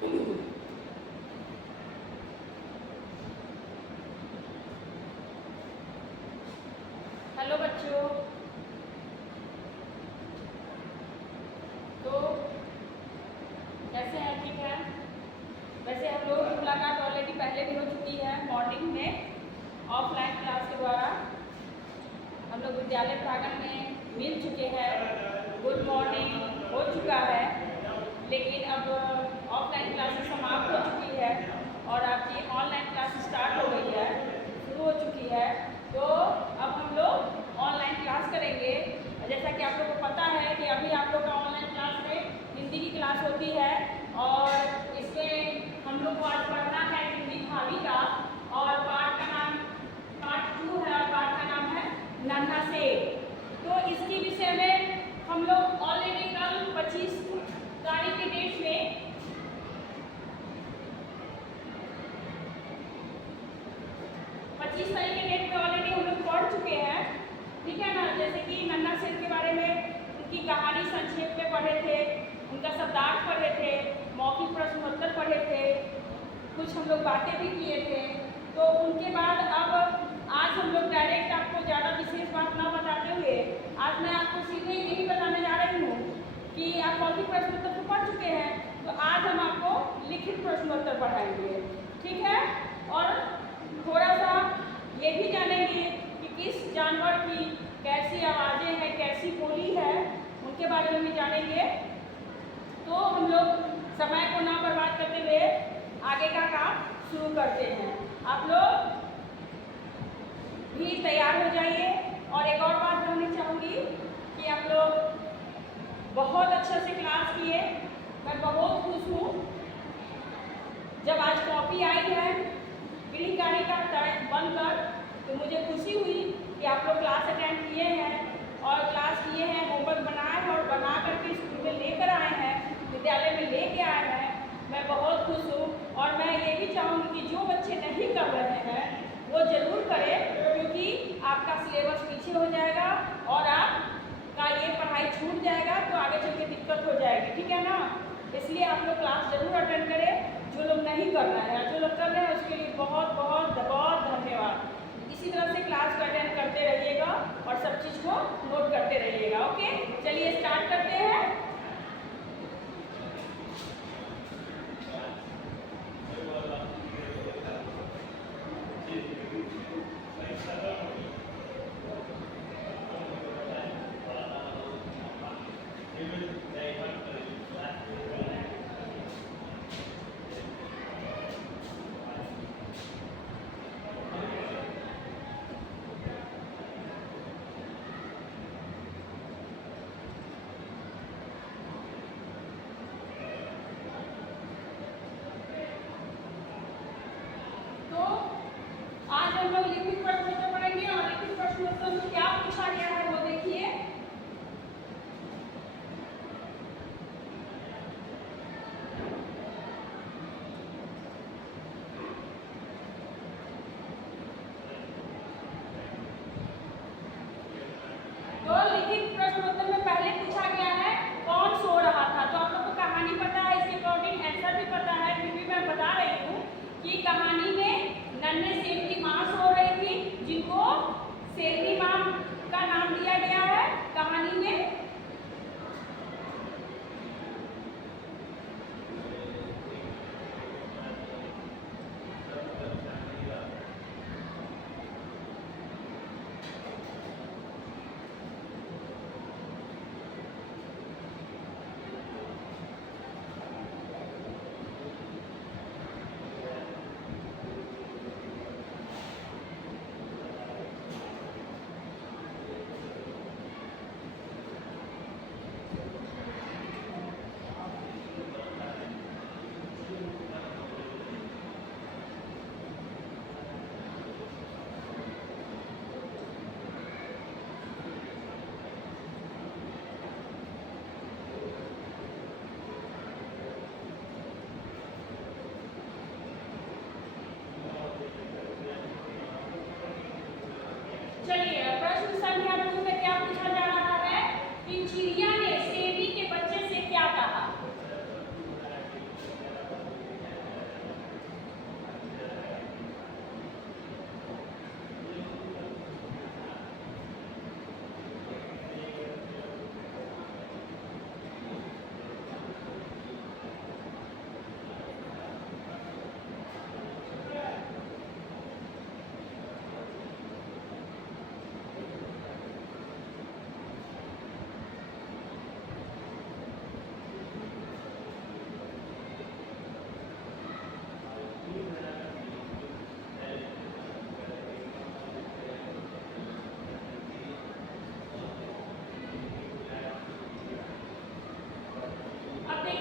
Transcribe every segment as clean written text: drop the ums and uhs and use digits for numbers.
Hello बच्चों, तो कैसे हैं? ठीक है। वैसे हम लोग की मुलाकात ऑलरेडी पहले भी हो चुकी है मॉर्निंग में ऑफलाइन क्लास के द्वारा। हम लोग विद्यालय प्रांगण में मिल चुके हैं, गुड मॉर्निंग हो चुका है, लेकिन अब ऑफलाइन क्लासेस समाप्त हो चुकी है और आपकी ऑनलाइन क्लास स्टार्ट हो गई है, शुरू हो चुकी है। तो अब हम लोग ऑनलाइन क्लास करेंगे। जैसा कि आप लोगों को पता है कि अभी आप लोग का ऑनलाइन क्लास में हिंदी की क्लास होती है और इसमें हम लोग को आज पढ़ना है हिंदी भावी का, और पाठ का नाम पार्ट 2 है और पाठ का नाम है नन्हा से। तो इसके विषय में हम लोग ऑलरेडी कल 25 तारीख के डेट में 25 तारीख के डेट में ऑलरेडी हम लोग पढ़ चुके हैं, ठीक है ना। जैसे कि नन्हा सेठ के बारे में उनकी कहानी संक्षेप में पढ़े थे, उनका शब्दार्थ पढ़े थे, मौखिक प्रश्नोत्तर पढ़े थे, कुछ हम लोग बातें भी किए थे। तो उनके बाद अब आज हम लोग डायरेक्ट आपको ज़्यादा विशेष बात ना बताते हुए आज मैं आपको सीधे यही बताने जा रही हूँ कि आप मौखिक प्रश्नोत्तर तो पढ़ चुके हैं, तो आज हम आपको लिखित प्रश्नोत्तर पढ़ाएंगे, ठीक है। और थोड़ा सा ये भी जानेंगे कि किस जानवर की कैसी आवाज़ें हैं, कैसी बोली है, उनके बारे में भी जानेंगे। तो हम लोग समय को ना बर्बाद करते हुए आगे का काम शुरू करते हैं। आप लोग भी तैयार हो जाइए। और एक और बात कहनी चाहूँगी कि आप लोग बहुत अच्छे से क्लास किए, मैं बहुत खुश हूँ। जब आज कॉपी आई है गृहकार्य का बनकर, तो मुझे खुशी हुई कि आप लोग क्लास अटेंड किए हैं और क्लास किए हैं, होमवर्क बनाए हैं और बना करके स्कूल में लेकर आए हैं, विद्यालय में लेके आए हैं। मैं बहुत खुश हूँ और मैं ये भी चाहूँगी कि जो बच्चे नहीं कर रहे हैं वो ज़रूर करें, क्योंकि आपका सिलेबस पीछे हो जाएगा और आपका ये पढ़ाई छूट जाएगा तो आगे चल के दिक्कत हो जाएगी, ठीक है ना। इसलिए आप लोग क्लास ज़रूर अटेंड करें, जो लोग नहीं कर रहे हैं। जो लोग कर रहे हैं उसके लिए बहुत बहुत बहुत धन्यवाद। इसी तरह से क्लास को अटेंड करते रहिएगा और सब चीज़ को नोट करते रहिएगा। ओके, चलिए स्टार्ट करते हैं।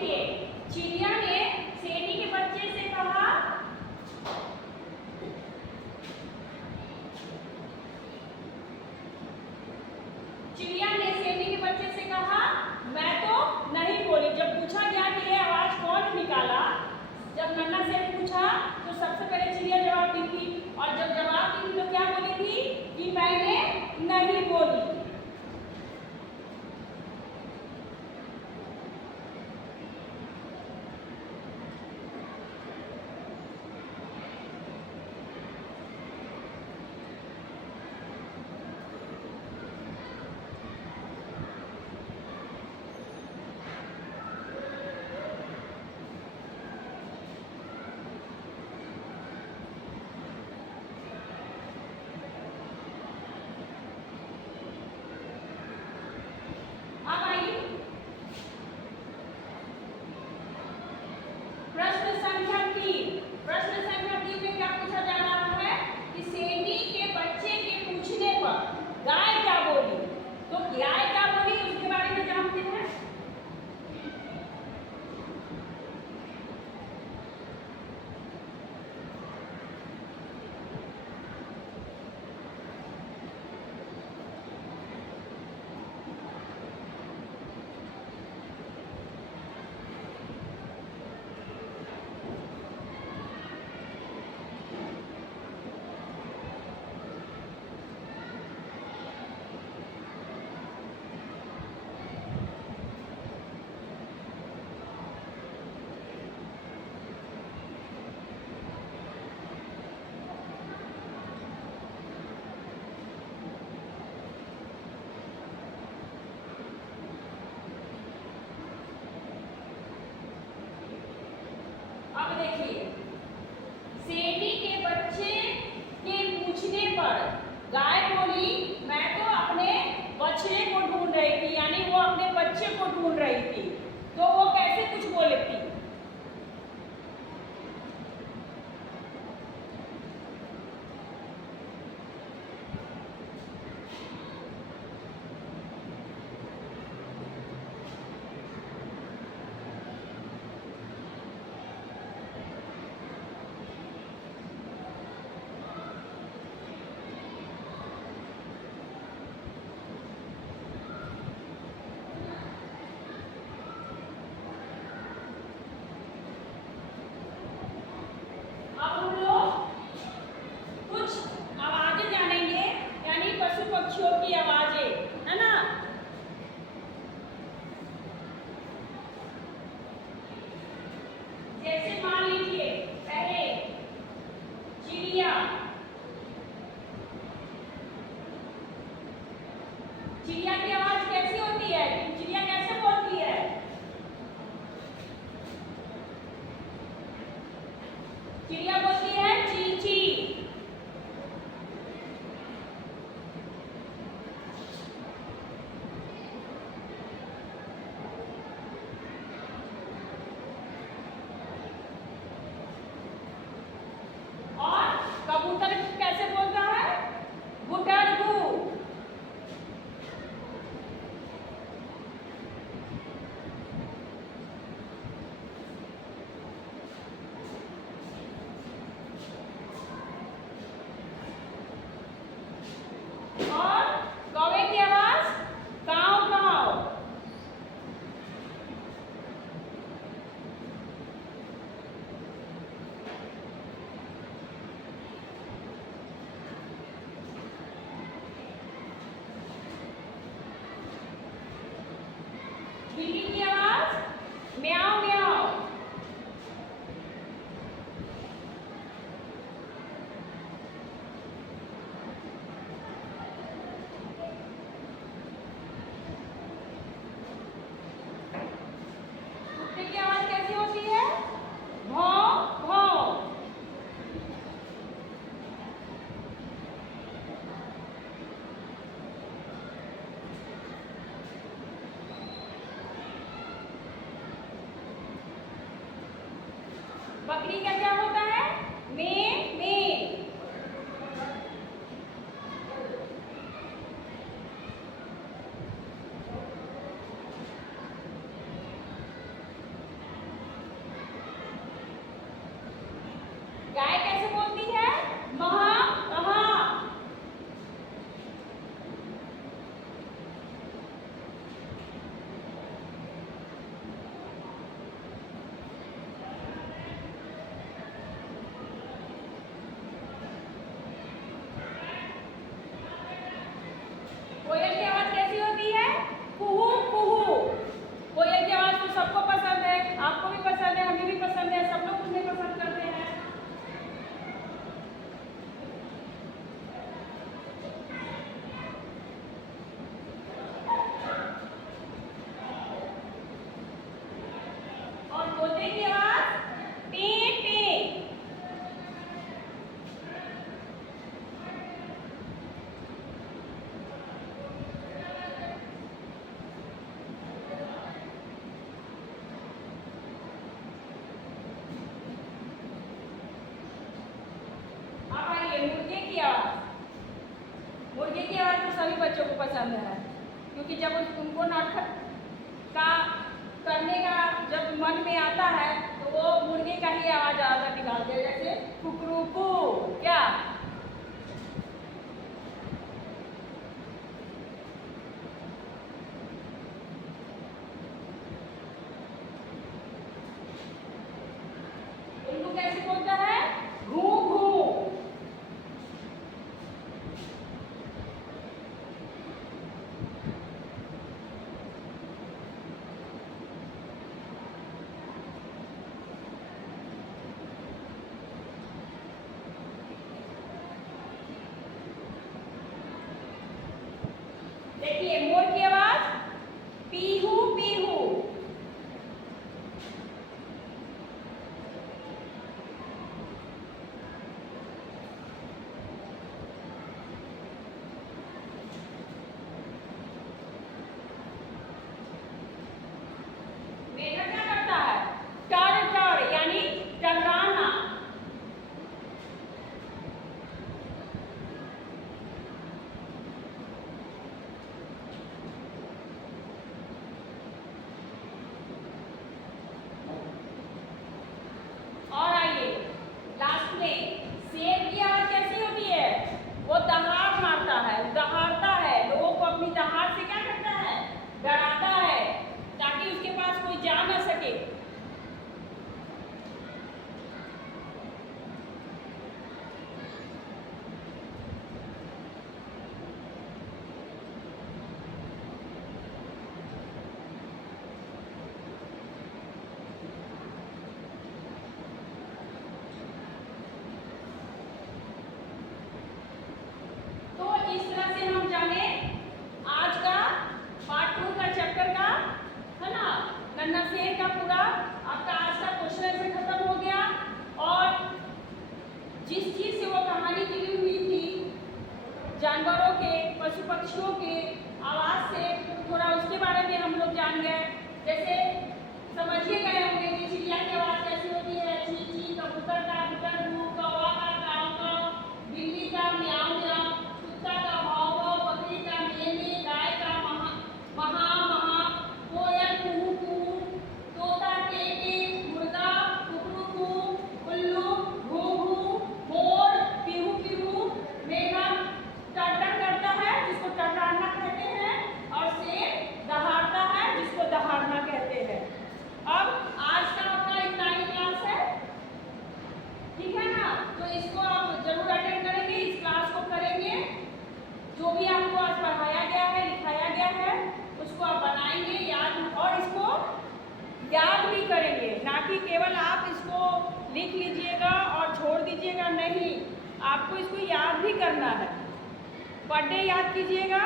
देखिए, चिड़िया ने शेरनी के बच्चे से कहा, चिड़िया ने शेरनी के बच्चे से कहा मैं तो नहीं बोली। जब पूछा गया कि ये आवाज कौन निकाला, जब नन्हा शेर पूछा तो सबसे पहले चिड़िया जवाब दी थी, और जब जवाब दी थी तो क्या बोली थी कि मैंने नहीं बोली। अब आइए प्रश्न संख्या 3। प्रश्न संख्या 3 में क्या पूछा जा रहा है कि शेरनी के बच्चे के पूछने पर गाय क्या बोली। तो गाय क्या बोली उसके बारे में जानते हैं। अब देखिए, शेरनी के बच्चे के पूछने पर गाय बोली मैं तो अपने बछड़े को ढूंढ रही थी, यानी वो अपने बच्चे को ढूंढ रही थी। तो वो कैसे कुछ बोली थी। अब हम लोग कुछ आवाजें जानेंगे, यानी पशु पक्षियों की आवाजें, है ना। जैसे मान लीजिए पहले चिड़िया, चिड़िया की आवाज कैसी होती है, चिड़िया कैसे बोलती है। चिड़िया बोलती है ची ची। और कबूतर कैसे बोलता है, गुटरगू। और कौवे की आवाज काव काव। बिल्ली की आवाज म्याऊ म्याऊ। कुत्ते की आवाज कैसी होती है, भौं भौं। बकरी का क्या होता है, मे मे। तोते की आवाज टी टी। अब आइए मुर्गे की आवाज। मुर्गे की आवाज तो सभी बच्चों को पसंद है, क्योंकि जब उनको नटखट का करने का जब मन में आता है तो वो मुर्गे का ही आवाज ज़्यादा निकालते हैं, जैसे कुकरूकू। क्या उनको कैसे बोलता है? घू घू। देखिए मोर की आवाज पीहू पीहू। मेढक क्या करता है? टर टर यानी टर्राना। और आइए लास्ट में शेर की आवाज कैसी होती है? वो दहाड़ मारता है, दहाड़ता है, लोगों को अपनी दहाड़ से क्या करता है? डराता है, ताकि उसके पास कोई जा न सके। तो इस तरह से हम जाने आज का पार्ट 2 का चैप्टर का, है ना, नन्हा शेर का पूरा आपका आज का क्वेश्चन से खत्म हो गया। और जिस चीज से वो कहानी जुड़ी हुई थी, जानवरों के, पशु पक्षियों के आवाज से, थोड़ा उसके बारे में हम लोग जान गए। जैसे समझिए गए होंगे कि चिड़िया की आवाज कैसी होती है? ची ची, कबूतर का गुटरगू, कौवा का काव काव, बिल्ली का म्याऊं म्याऊं, कुत्ता का भाव भाव, बकरी का में में, गाय का महा महा महा, कोयल कुहू कुहू, तोता टे टे, मुर्गा कुकरू उल्लू घू घू, मोर पीहू पीहू, मेढक टर्टर करता है जिसको टर्राना कहते हैं, और शेर दहाड़ता है जिसको दहाड़ना कहते हैं। अब आज का आपका इतना ही क्लास है, ठीक है ना? तो इसको आप जरूर अटेंड करेंगे, इस क्लास को करेंगे। जो भी आपको आज पढ़ाया गया है, लिखाया गया है, उसको आप बनाएंगे, याद, और इसको याद भी करेंगे, ना कि केवल आप इसको लिख लीजिएगा और छोड़ दीजिएगा। नहीं, आपको इसको याद भी करना है। पर डे याद कीजिएगा,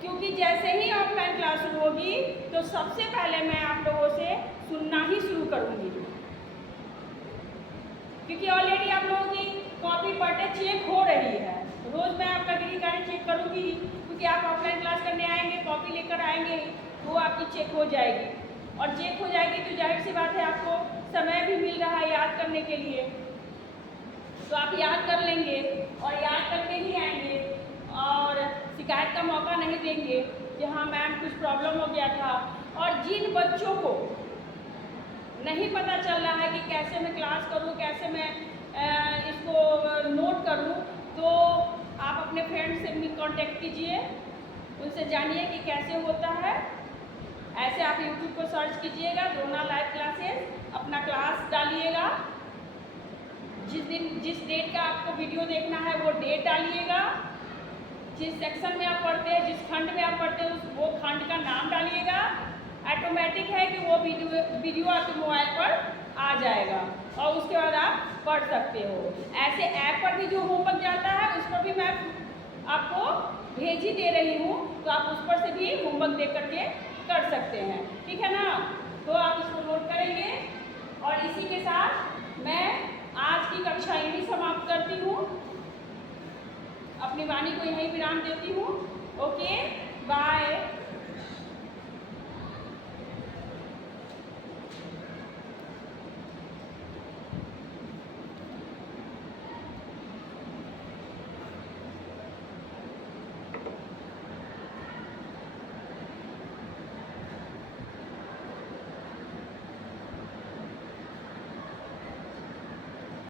क्योंकि जैसे ही ऑफलाइन क्लास शुरू होगी तो सबसे पहले मैं आप लोगों से सुनना ही शुरू करूँगी, क्योंकि ऑलरेडी आप लोगों की कॉपी पर डे चेक हो रही है। रोज़ मैं आपका ग्रीकारी चेक करूँगी, क्योंकि आप ऑफलाइन क्लास करने आएंगे, कॉपी लेकर आएंगे, वो आपकी चेक हो जाएगी। और चेक हो जाएगी तो जाहिर सी बात है आपको समय भी मिल रहा है याद करने के लिए, तो आप याद कर लेंगे और याद करके ही आएंगे, और शिकायत का मौका नहीं देंगे कि हाँ मैम कुछ प्रॉब्लम हो गया था। और जिन बच्चों को नहीं पता चल रहा है कि कैसे मैं क्लास करूँ, कैसे मैं इसको नोट करूँ, तो आप अपने फ्रेंड से भी कांटेक्ट कीजिए, उनसे जानिए कि कैसे होता है। ऐसे आप यूट्यूब को सर्च कीजिएगा, द्रोणा लाइव क्लासेस, अपना क्लास डालिएगा, जिस डेट का आपको वीडियो देखना है वो डेट डालिएगा, जिस सेक्शन में आप पढ़ते हैं, जिस खंड में आप पढ़ते हैं वो खंड का नाम डालिएगा। ऑटोमेटिक है कि वो वीडियो आपके मोबाइल पर आ जाएगा और उसके बाद आप पढ़ सकते हो। ऐसे ऐप पर भी जो होमवर्क जाता है उस पर भी मैं आपको भेज ही दे रही हूँ, तो आप उस पर से भी होमवर्क दे करके कर सकते हैं, ठीक है ना? तो आप इसको नोट करेंगे। वाणी को यहीं विराम देती हूँ। Okay bye.